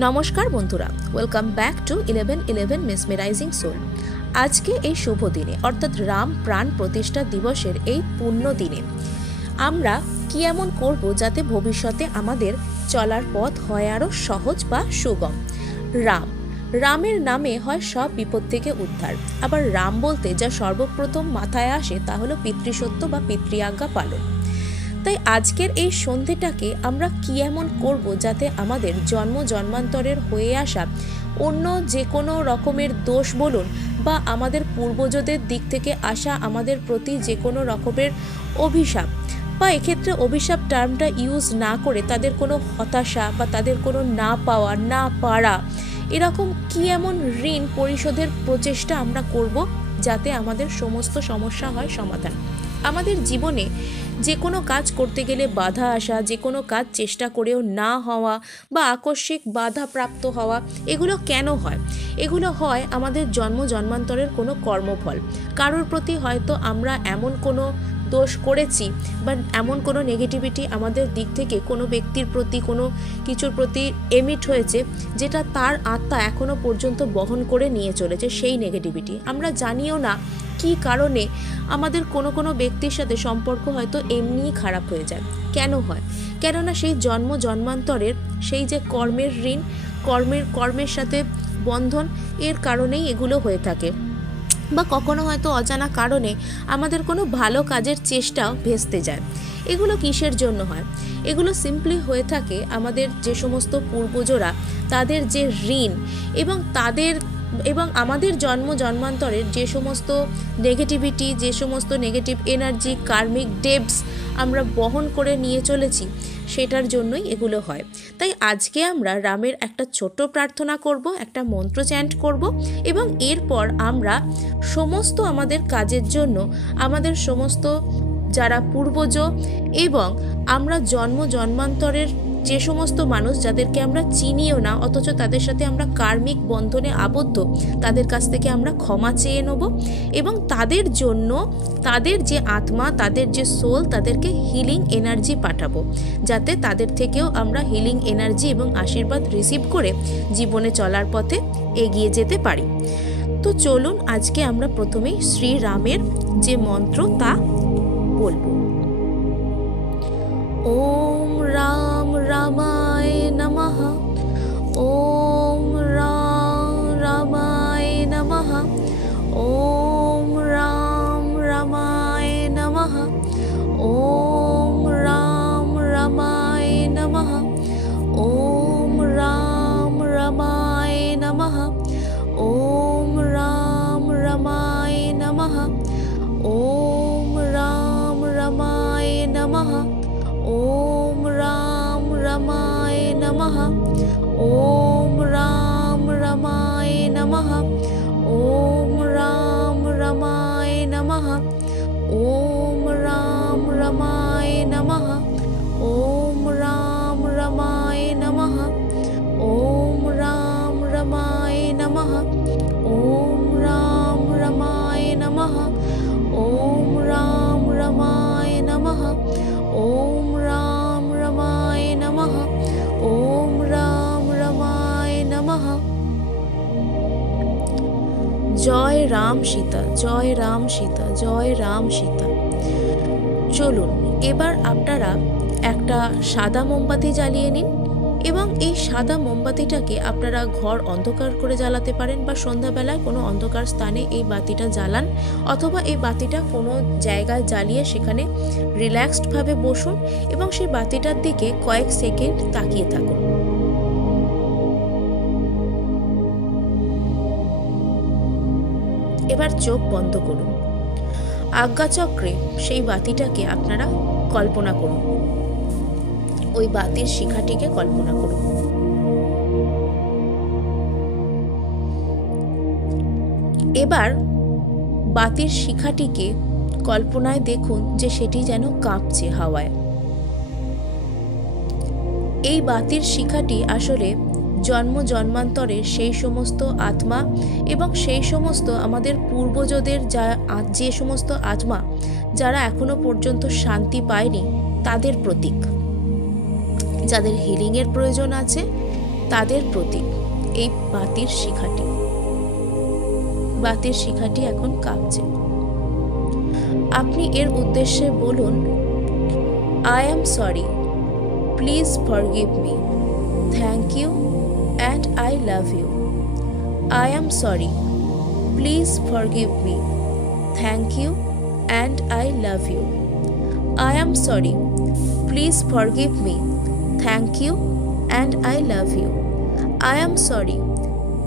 নমস্কার বন্ধুরা, welcome back to 1111 mesmerising soul. আজকে এই শুভ দিনে অর্থাৎ রাম প্রাণ প্রতিষ্ঠা দিবসের এই পুণ্য দিনে আমরা কি এমন করব যাতে ভবিষ্যতে আমাদের চলার পথ হয় আরও সহজ বা সুগম। রামের নামে হয় সব বিপদ থেকে উদ্ধার। আবার রাম বলতে যা সর্বপ্রথম মাথায় আসে তা হলো পিতৃসত্য বা পিতৃআজ্ঞা পালন। তাই আজকের এই সন্ধেটাকে আমরা কি এমন করব যাতে আমাদের জন্মান্তরের হয়ে আসা অন্য যে কোনো রকমের দোষ বলুন বা আমাদের পূর্বজদের দিক থেকে আসা আমাদের প্রতি যে কোনো রকমের অভিশাপ, বা এক্ষেত্রে অভিশাপ টার্মটা ইউজ না করে তাদের কোনো হতাশা বা তাদের কোনো না পাওয়া না পারা, এরকম কি এমন ঋণ পরিশোধের প্রচেষ্টা আমরা করব যাতে আমাদের সমস্ত সমস্যা হয় সমাধান। আমাদের জীবনে যে কোনো কাজ করতে গেলে বাধা আসা, যে কোনো কাজ চেষ্টা করেও না হওয়া বা আকস্মিক বাধা প্রাপ্ত হওয়া, এগুলো কেন হয়? এগুলো হয় আমাদের জন্মান্তরের কোনো কর্মফল। কারোর প্রতি হয়তো আমরা এমন কোনো দোষ করেছি বা এমন কোনো নেগেটিভিটি আমাদের দিক থেকে কোনো ব্যক্তির প্রতি কোনো কিছুর প্রতি এমিট হয়েছে যেটা তার আত্মা এখনো পর্যন্ত বহন করে নিয়ে চলেছে। সেই নেগেটিভিটি আমরা জানিও না কি কারণে আমাদের কোনো কোনো ব্যক্তির সাথে সম্পর্ক হয়তো এমনিই খারাপ হয়ে যায়। কেন হয়? কেননা সেই জন্মান্তরের সেই যে কর্মের ঋণ, কর্মের সাথে বন্ধন, এর কারণেই এগুলো হয়ে থাকে। বা কখনো হয়তো অজানা কারণে আমাদের কোনো ভালো কাজের চেষ্টাও ভেস্তে যায়। এগুলো কিসের জন্য হয়? এগুলো সিম্পলি হয়ে থাকে আমাদের যে সমস্ত পূর্বজরা তাদের যে ঋণ এবং আমাদের জন্মান্তরের যে সমস্ত নেগেটিভিটি, যে সমস্ত নেগেটিভ এনার্জি, কার্মিক ডেবস আমরা বহন করে নিয়ে চলেছি, সেটার জন্যই এগুলো হয়। তাই আজকে আমরা রামের একটা ছোট্ট প্রার্থনা করব, একটা মন্ত্র চ্যান্ট করব এবং এরপর আমরা সমস্ত আমাদের কাজের জন্য আমাদের সমস্ত যারা পূর্বজ এবং আমরা জন্মান্তরের যে সমস্ত মানুষ যাদেরকে আমরা চিনিও না অথচ তাদের সাথে আমরা কার্মিক বন্ধনে আবদ্ধ, তাদের কাছ থেকে আমরা ক্ষমা চেয়ে নেব এবং তাদের জন্য তাদের যে আত্মা, তাদের যে সোল, তাদেরকে হিলিং এনার্জি পাঠাবো যাতে তাদের থেকেও আমরা হিলিং এনার্জি এবং আশীর্বাদ রিসিভ করে জীবনে চলার পথে এগিয়ে যেতে পারি। তো চলুন আজকে আমরা প্রথমেই শ্রীরামের যে মন্ত্র তা বলবো। ওম রাম রামায় নমঃ, ওম রাম রামায় নমঃ, ওম রাম রামায় নমঃ, ওম রাম রামায় নমঃ, ওম রাম রামায় নমঃ, ওম রাম রামায় নমঃ, ওম রাম রামায় নমঃ, ওম রাম রামায় নমঃ, ওম রাম রামায় নমঃ, ওম রাম রামায় নমঃ, ওম রাম রামায় নমঃ, ওম রাম রামায় নমঃ, ওম রাম রামায় নমঃ, ওম রাম রামায় নমঃ, ওম রাম রামায় নমঃ, ওম রাম রামায় নমঃ, ওম রাম রামায় নমঃ। জয় রাম সীতা, জয় রাম সীতা, জয় রাম সীতা। চলুন এবার আপনারা একটা সাদা মোমবাতি জ্বালিয়ে নিন এবং এই সাদা মোমবাতিটাকে আপনারা ঘর অন্ধকার করে জ্বালাতে পারেন বা সন্ধ্যাবেলায় কোনো অন্ধকার স্থানে এই বাতিটা জ্বালান, অথবা এই বাতিটা কোনো জায়গায় জ্বালিয়ে সেখানে রিল্যাক্সডভাবে বসুন এবং সেই বাতিটার দিকে কয়েক সেকেন্ড তাকিয়ে থাকুন। এবার চোখ বন্ধ করুন। আজ্ঞাচক্রে সেই বাতিটাকে আপনারা কল্পনা করুন, ওই বাতির শিখাটিকে কল্পনা করুন। এবার বাতির শিখাটিকে কল্পনায় দেখুন যে সেটি যেন কাঁপছে হাওয়ায়। এই বাতির শিখাটি আসলে জন্মান্তরের সেই সমস্ত আত্মা এবং সেই সমস্ত আমাদের পূর্বজদের যে সমস্ত আত্মা যারা এখনো পর্যন্ত শান্তি পায়নি তাদের প্রতীক। যাদের হিলিংয়ের প্রয়োজন আছে তাদের প্রতি এই বাতির শিখাটি এখন কাঁপছে। আপনি এর উদ্দেশ্যে বলুন, I am sorry, please forgive me, thank you and I love you. I am sorry, please forgive me, thank you and I love you. I am sorry, please forgive me, thank you and I love you. I am sorry,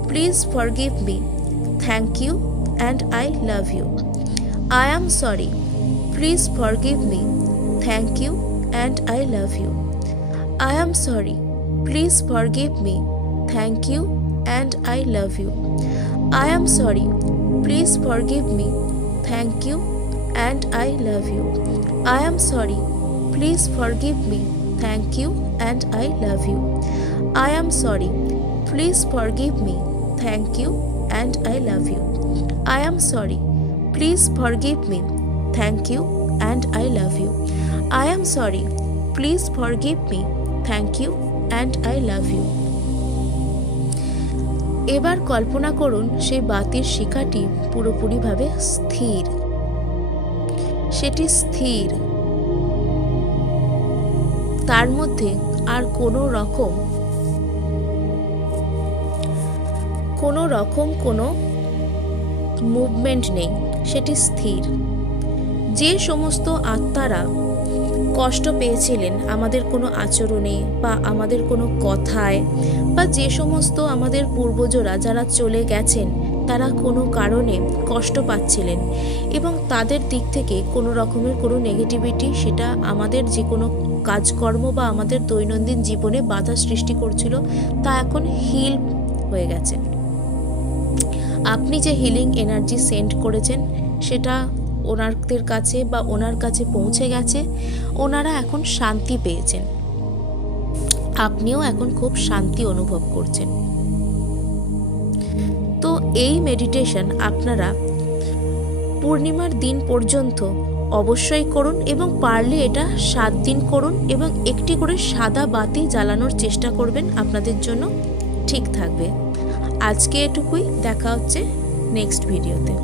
please forgive me, thank you and I love you. I am sorry, please forgive me, thank you and I love you. I am sorry, please forgive me, thank you and I love you. I am sorry, please forgive me, thank you and I love you. I am sorry, please forgive me, thank you and I love you. I am sorry, please forgive me, thank you and I love you. I am sorry, please forgive me, thank you and I love you. I am sorry, please forgive me, thank you and I love you. এবার কল্পনা করুন সেই বাতির শিখাটি পুরোপুরিভাবে স্থির। সেটি স্থির, তার মধ্যে আর কোনো রকম মুভমেন্ট নেই, সেটি স্থির। যে সমস্ত আত্মারা কষ্ট পেয়েছিলেন আমাদের কোনো আচরণে বা আমাদের কোনো কথায়, বা যে সমস্ত আমাদের পূর্বজরা যারা চলে গেছেন তারা কোনো কারণে কষ্ট পাচ্ছিলেন এবং তাদের দিক থেকে কোনো রকমের কোনো নেগেটিভিটি সেটা আমাদের যে কোনো কাজকর্ম বা আমাদের দৈনন্দিন জীবনে বাধা সৃষ্টি করছিল, তা এখন হিল হয়ে গেছে। আপনি যে হিলিং এনার্জি সেন্ড করেছেন সেটা ওনাদের কাছে বা ওনার কাছে পৌঁছে গেছে, ওনারা এখন শান্তি পেয়েছেন, আপনিও এখন খুব শান্তি অনুভব করছেন। তো এই মেডিটেশন আপনারা পূর্ণিমার দিন পর্যন্ত অবশ্যই করুন এবং পারলে এটা 7 দিন করুন এবং একটি করে সাদা বাতি জ্বালানোর চেষ্টা করবেন, আপনাদের জন্য ঠিক থাকবে। আজকে এটুকুই, দেখা হচ্ছে নেক্সট ভিডিওতে।